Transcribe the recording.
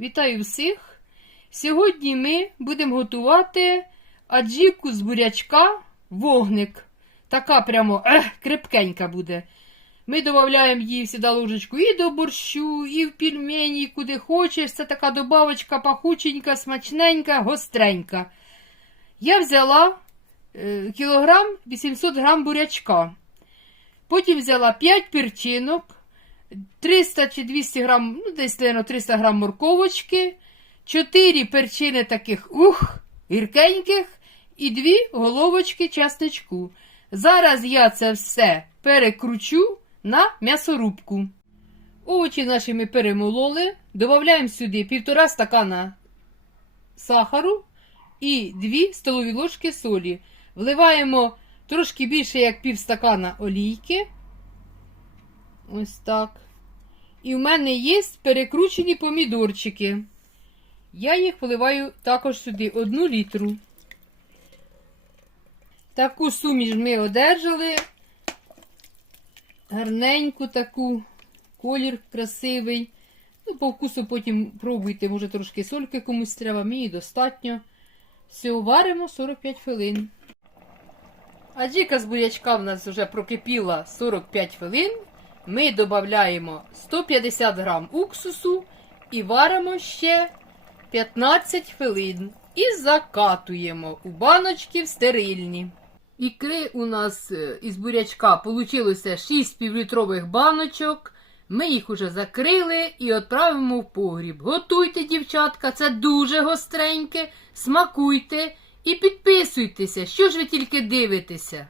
Вітаю всіх! Сьогодні ми будемо готувати аджіку з бурячка вогник. Така прямо ех, крепкенька буде. Ми додаємо її сюди ложечку і до борщу, і в пельмені, і куди хочеш. Це така добавочка пахученька, смачненька, гостренька. Я взяла е, кілограм 800 грам бурячка. Потім взяла 5 перчинок, 300 чи 200 грам, ну десь наверно, 300 грам морковочки, 4 перчини таких ух, гіркеньких і 2 головочки часничку. Зараз я це все перекручу на м'ясорубку. Овочі наші ми перемололи, додаємо сюди півтора стакана сахару і 2 столові ложки солі. Вливаємо трошки більше, як пів стакана олійки. Ось так. І в мене є перекручені помідорчики. Я їх вливаю також сюди одну літру. Таку суміш ми одержали. Гарненьку таку, колір красивий. Ну, по вкусу потім пробуйте, може трошки сольки комусь треба, мені достатньо. Все, варимо 45 хвилин. А джіка з бурячка в нас вже прокипіла 45 хвилин. Ми додаємо 150 грам уксусу і варимо ще 15 хвилин. І закатуємо у баночки в стерильні. Ікри у нас е, із бурячка вийшло 6 півлітрових баночок. Ми їх уже закрили і відправимо в погріб. Готуйте, дівчатка, це дуже гостреньке. Смакуйте і підписуйтеся, що ж ви тільки дивитеся.